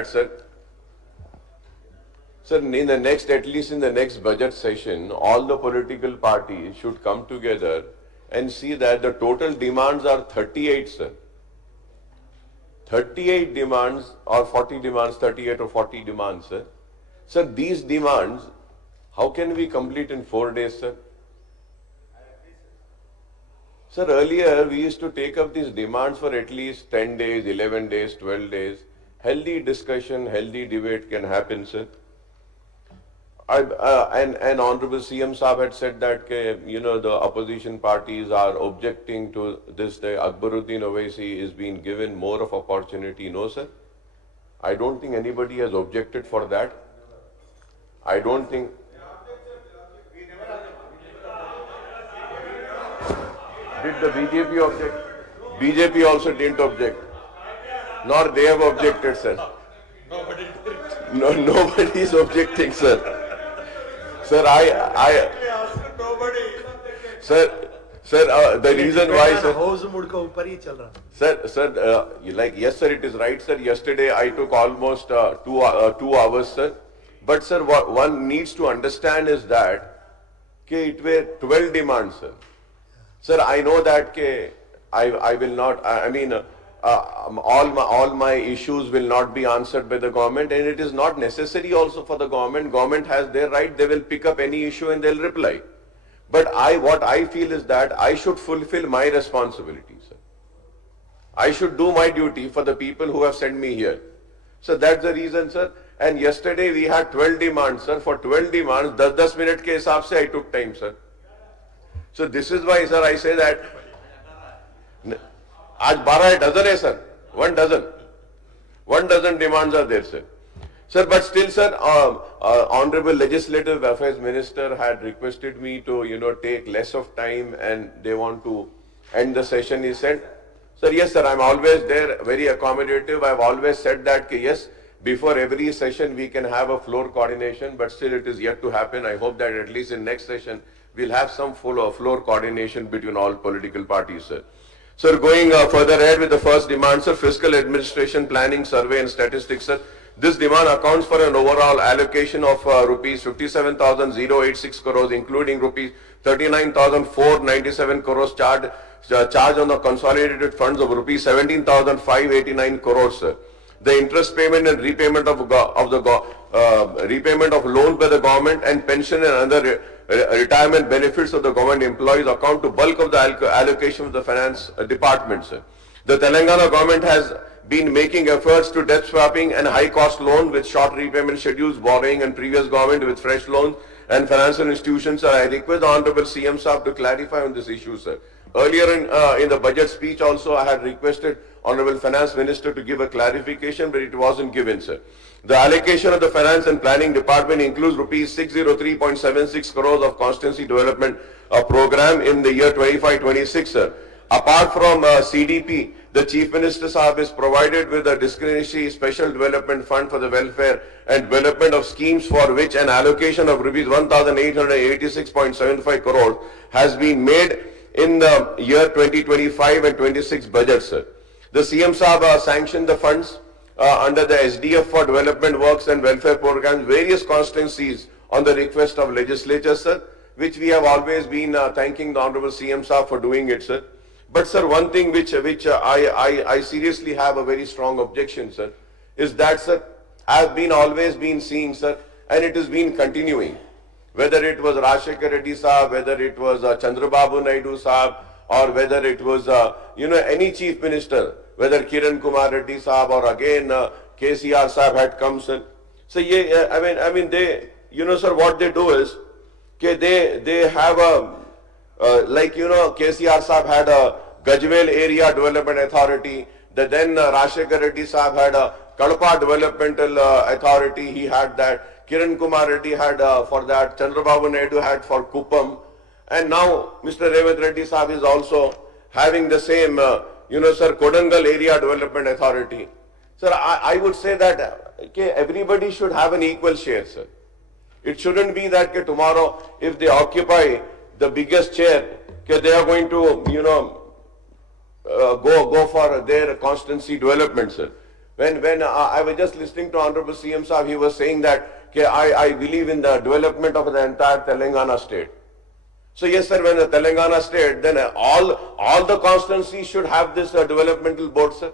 that, sir. Sir, in the next, at least in the next budget session, all the political parties should come together and see that the total demands are 38, sir. 38 demands or 40 demands, 38 or 40 demands, sir. Sir, these demands, how can we complete in 4 days, sir? Sir, earlier we used to take up these demands for at least 10 days, 11 days, 12 days. Healthy discussion, healthy debate can happen, sir. And Honorable CM Saab had said that, the opposition parties are objecting to this. The Akbaruddin Owaisi is being given more of opportunity. No, sir. I don't think anybody has objected for that. I don't think. Did the BJP object? BJP also didn't object. Nor they have objected, sir. No, nobody is objecting, sir. Sir, the reason why, yes, sir, it is right, sir. Yesterday I took almost 2 hours, sir. But, sir, what one needs to understand is that it were 12 demands, sir. Sir, I know that I will not, all my issues will not be answered by the government, and it is not necessary also for the government. Government has their right, they will pick up any issue and they'll reply. But what I feel is that I should fulfill my responsibility, sir. I should do my duty for the people who have sent me here. So that's the reason, sir. And yesterday we had 12 demands, sir. For 12 demands, 10 minute ke hisab se I took time, sir. So this is why, sir, I say that आज 12 dozen है, sir. 1 dozen. 1 dozen demands are there, sir. Sir, but still, sir, Honorable Legislative Affairs Minister had requested me to, take less of time, and they want to end the session, he said. Sir, yes, sir, I'm always there, very accommodative. I've always said that, yes, before every session we can have a floor coordination, but still it is yet to happen. I hope that at least in next session we'll have some full floor coordination between all political parties, sir. Sir, going further ahead with the first demand, sir, fiscal administration, planning, survey and statistics, sir. This demand accounts for an overall allocation of rupees 57,086 crores, including rupees 39,497 crores charge on the consolidated funds of rupees 17,589 crores, sir. The interest payment and repayment of repayment of loans by the government and pension and other retirement benefits of the government employees account to bulk of the allocation of the finance department, sir. The Telangana government has been making efforts to debt swapping and high cost loans with short repayment schedules, borrowing, and previous government with fresh loans and financial institutions, sir. I request the Honorable CM Saab to clarify on this issue, sir. Earlier in the budget speech also, I had requested Honorable Finance Minister to give a clarification, but it wasn't given, sir. The allocation of the Finance and Planning Department includes rupees 603.76 crores of Constituency Development Program in the year 25-26, sir. Apart from CDP, the Chief Minister Saab is provided with a discretionary special development fund for the welfare and development of schemes for which an allocation of rupees 1,886.75 crores has been made in the year 2025 and 26 budget, sir. The CM Saab sanctioned the funds under the SDF for development works and welfare programs, various constituencies on the request of legislature, sir, which we have always been thanking the Honorable CM Saab for doing it, sir. But, sir, one thing which I seriously have a very strong objection, sir, is that, sir, I have always been seeing, sir, and it has been continuing, whether it was Rajshekhar Reddy Saab, whether it was Chandrababu Naidu Saab, or whether it was, any chief minister, whether Kiran Kumar Reddy Saab or again KCR Saab had come, sir. So, they, sir, what they do is, they have a, KCR Saab had a Gajwel Area Development Authority, then Rajshekhar Reddy Saab had a Kadapa Developmental Authority, he had that, Kiran Kumar Reddy had for that, Chandrababu Naidu had for Kuppam, and now Mr. Revanth Reddy Saab is also having the same, sir, Kodangal Area Development Authority. Sir, I would say that everybody should have an equal share, sir. It shouldn't be that tomorrow, if they occupy the biggest chair, they are going to, go for their constituency development, sir. When I was just listening to Honorable CM Saab, he was saying that I believe in the development of the entire Telangana state. So yes, sir, when the Telangana state, then all the constituencies should have this developmental board, sir.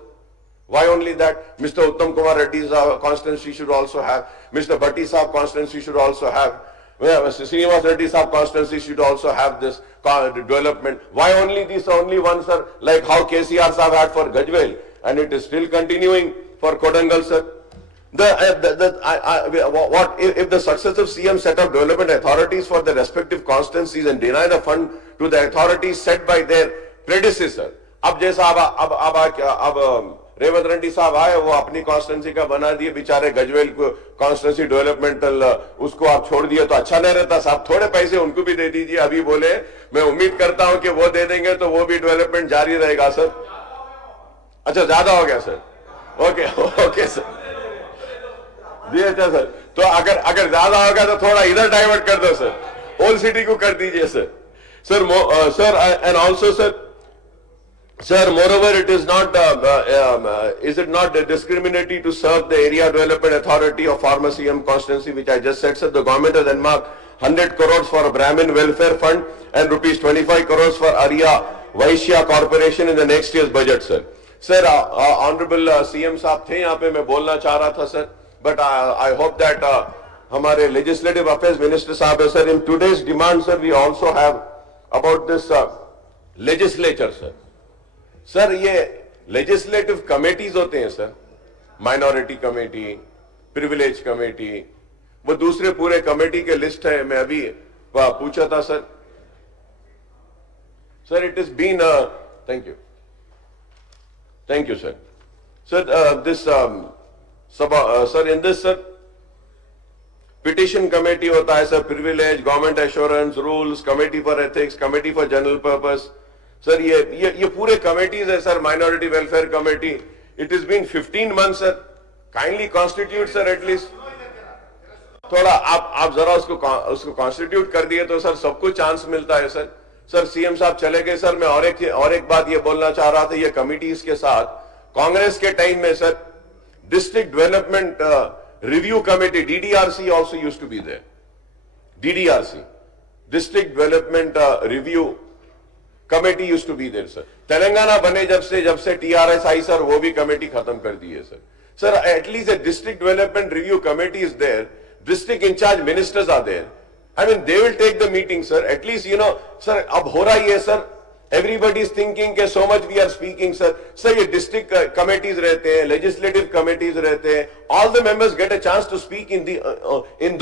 Why only that? Mr. Uttam Kumar Reddy's constituency should also have. Mr. Bhatti Saab constituency should also have. Mr. Srinivas Reddy Saab constituency should also have this development. Why only this only one, sir? Like how KCR Saab had for Gajwel, and it is still continuing for Kodangal, sir. What if the successive CM set up development authorities for the respective constituencies and deny the fund to the authorities set by their predecessor? अब जैसा अब रेवंत रेड्डी साहब आए, वो अपनी constituency का बना दिए, बेचारे गजवेल को कॉन्स्टिट्यूंसी डेवलपमेंटल उसको आप छोड़ दिए तो अच्छा नहीं रहता साहब, थोड़े पैसे उनको भी दे दीजिए। अभी बोले मैं उम्मीद करता हूं कि वो दे देंगे तो वो भी डेवलपमेंट जारी रहेगा सर। अच्छा ज्यादा हो गया सर, ओके ओके सर जी, अच्छा सर, तो अगर ज्यादा होगा तो थोड़ा इधर डाइवर्ट कर दो सर, ओल्ड सिटी को कर दीजिए sir. Sir and also sir, Sir, moreover, it is not, is it not discriminatory to serve the Area Development Authority of former CM constituency, which I just said, sir? The government has earmarked 100 crores for a Brahmin welfare fund and rupees 25 crores for Arya Vaishya Corporation in the next year's budget, sir. Sir, Honorable CM साहब थे यहाँ पे, मैं बोलना चाह रहा था sir, but I hope that हमारे Legislative Affairs Minister साहब है sir. In today's demand, sir, we also have about this legislature, sir. Sir ये लेजिस्लेटिव कमेटीज होते हैं sir, minority committee, privilege committee, वो दूसरे पूरे कमेटी के लिस्ट है। मैं अभी पूछा था sir, sir it is been thank you sir. Sir this sir in this sir petition committee होता है sir, privilege, government assurance, rules, committee for ethics, committee for general purpose, sir ये पूरे कमेटीज है sir. Minority welfare committee, it is been 15 months sir, kindly constitute sir, at least थोड़ा आप जरा उसको constitute कर दिए तो सर सबको चांस मिलता है सर। सर सीएम साहब चले गए सर, मैं और एक बात ये बोलना चाह रहा था, ये कमिटीज के साथ कांग्रेस के टाइम में sir district development review committee, DDRC also used to be there, DDRC, district development review committee used to be there sir. Telangana बने जब से TRS आई सर, वो भी कमेटी खत्म कर दी है sir. Sir at least a district development review committee is there, district in charge ministers are there, I mean they will take the meeting sir, at least you know sir। अब हो रहा ही है sir, everybody is thinking कि so much we are speaking sir। Sir ये district committees रहते हैं, legislative committees रहते हैं, all the members get a chance to speak in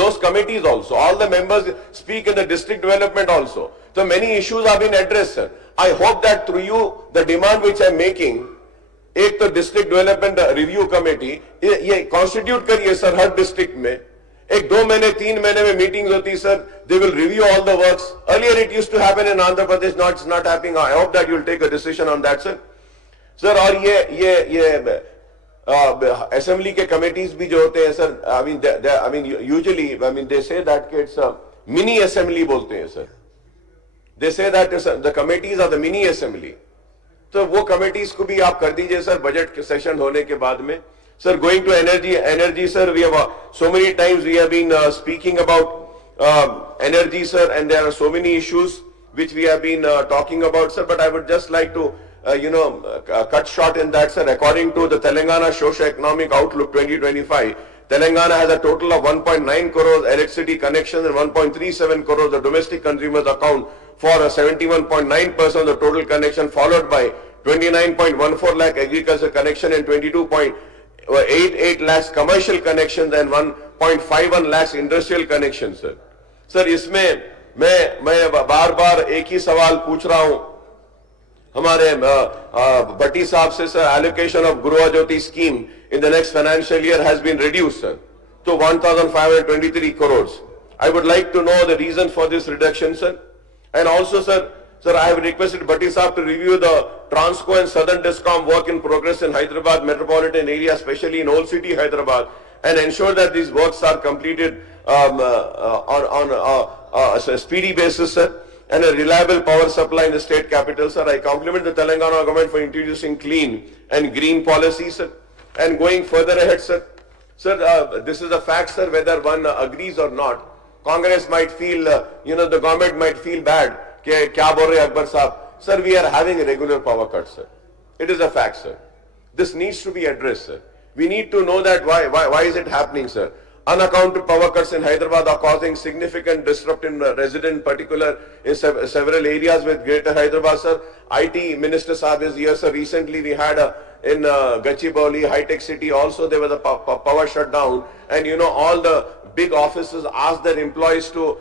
those committees also, all the members speak in the district development also, so many issues have been addressed sir। I hope that through you the demand which I am making, एक तो district development review committee ये constitute करिए sir, हर district में एक 2 महीने 3 महीने में मीटिंग्स होती sir, they will review all the works. Earlier it used to happen in Andhra Pradesh, not happening. I hope that you will take a decision on that sir. Sir और ये असेंबली के कमिटीज भी जो होते हैं sir, I mean usually I mean they say that it's mini assembly बोलते हैं sir, they say that the committees are the mini assembly, तो वो कमिटीज को भी आप कर दीजिए सर बजट सेशन होने के बाद में। Sir going to energy sir, we have so many times we have been speaking about energy sir, and there are so many issues which we have been talking about sir, but I would just like to cut short in that sir। According to the Telangana Socio-Economic Outlook 2025, Telangana has a total of 1.9 crores electricity connections and 1.37 crores the domestic consumers account for 71.9% of the total connection, followed by 29.14 lakh agriculture connection and 22.88 lakhs commercial connections and 1.51 lakhs industrial connections sir। Sir इसमें मैं बार एक ही सवाल पूछ रहा हूं हमारे भट्टी साहब से sir, allocation of Gruva Jyoti scheme in the next financial year has been reduced sir to 1,523 crores। I would like to know the reason for this reduction sir, and also sir I have requested Bhatti Saab to review the Transco and Southern Discom work in progress in Hyderabad metropolitan area, especially in Old City Hyderabad, and ensure that these works are completed on a speedy basis sir, and a reliable power supply in the state capital sir। I compliment the Telangana government for introducing clean and green policies sir, And going further ahead, sir, this is a fact, sir, whether one agrees or not. Congress might feel, the government might feel bad. Kya bol rahe Akbar sahab? Sir, we are having regular power cuts, sir. It is a fact, sir. This needs to be addressed, sir. We need to know that why is it happening, sir? Unaccounted power cuts in Hyderabad are causing significant disruption in resident, particular in several areas with Greater Hyderabad, sir. IT Minister Saab is here, sir. Recently we had in Gachibowli, High-Tech City also there was a power shutdown, and all the big offices asked their employees to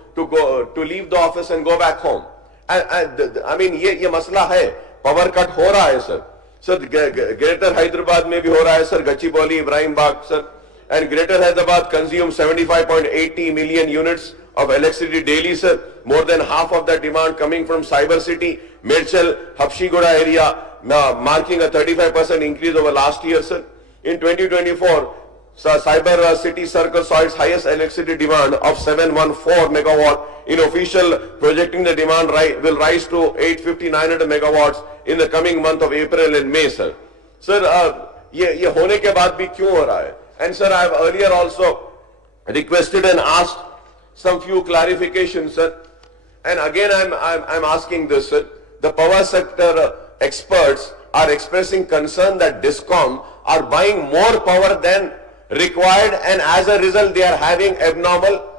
leave the office and go back home. I mean ये मसला है, power cut हो रहा है, sir. Sir, Greater Hyderabad में भी हो रहा है, sir. Gachibowli, Ibrahim Bagh, sir. And Greater Hyderabad consumes 75.80 million units of electricity daily, sir. More than half of that demand coming from Cyber City, Medchal, Habshigoda area, marking a 35% increase over last year, sir. In 2024, Cyber City Circle saw its highest electricity demand of 714 megawatt. In official projecting the demand will rise to 850-900 megawatts in the coming month of April and May, sir. Sir, ये होने के बाद भी क्यों हो रहा है? And sir, I have earlier also requested and asked some few clarifications, sir. And again, I'm asking this, sir. The power sector experts are expressing concern that DISCOM are buying more power than required, and as a result, they are having abnormal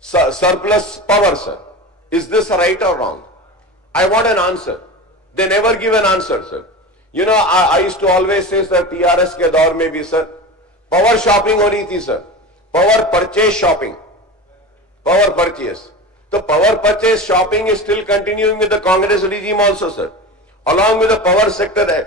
surplus power, sir. Is this right or wrong? I want an answer. They never give an answer, sir. I used to always say, sir, TRS के दौर में भी, sir, power shopping हो रही थी, sir. Power purchase shopping. Power purchase. The power purchase shopping is still continuing with the Congress regime also, sir. Along with the power sector,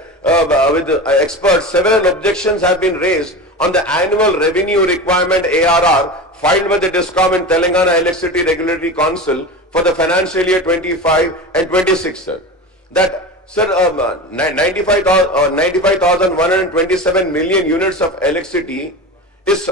with the experts, several objections have been raised on the annual revenue requirement ARR filed with the DISCOM and Telangana Electricity Regulatory Council for the financial year 25 and 26, sir. That, sir, 95,127 million units of electricity is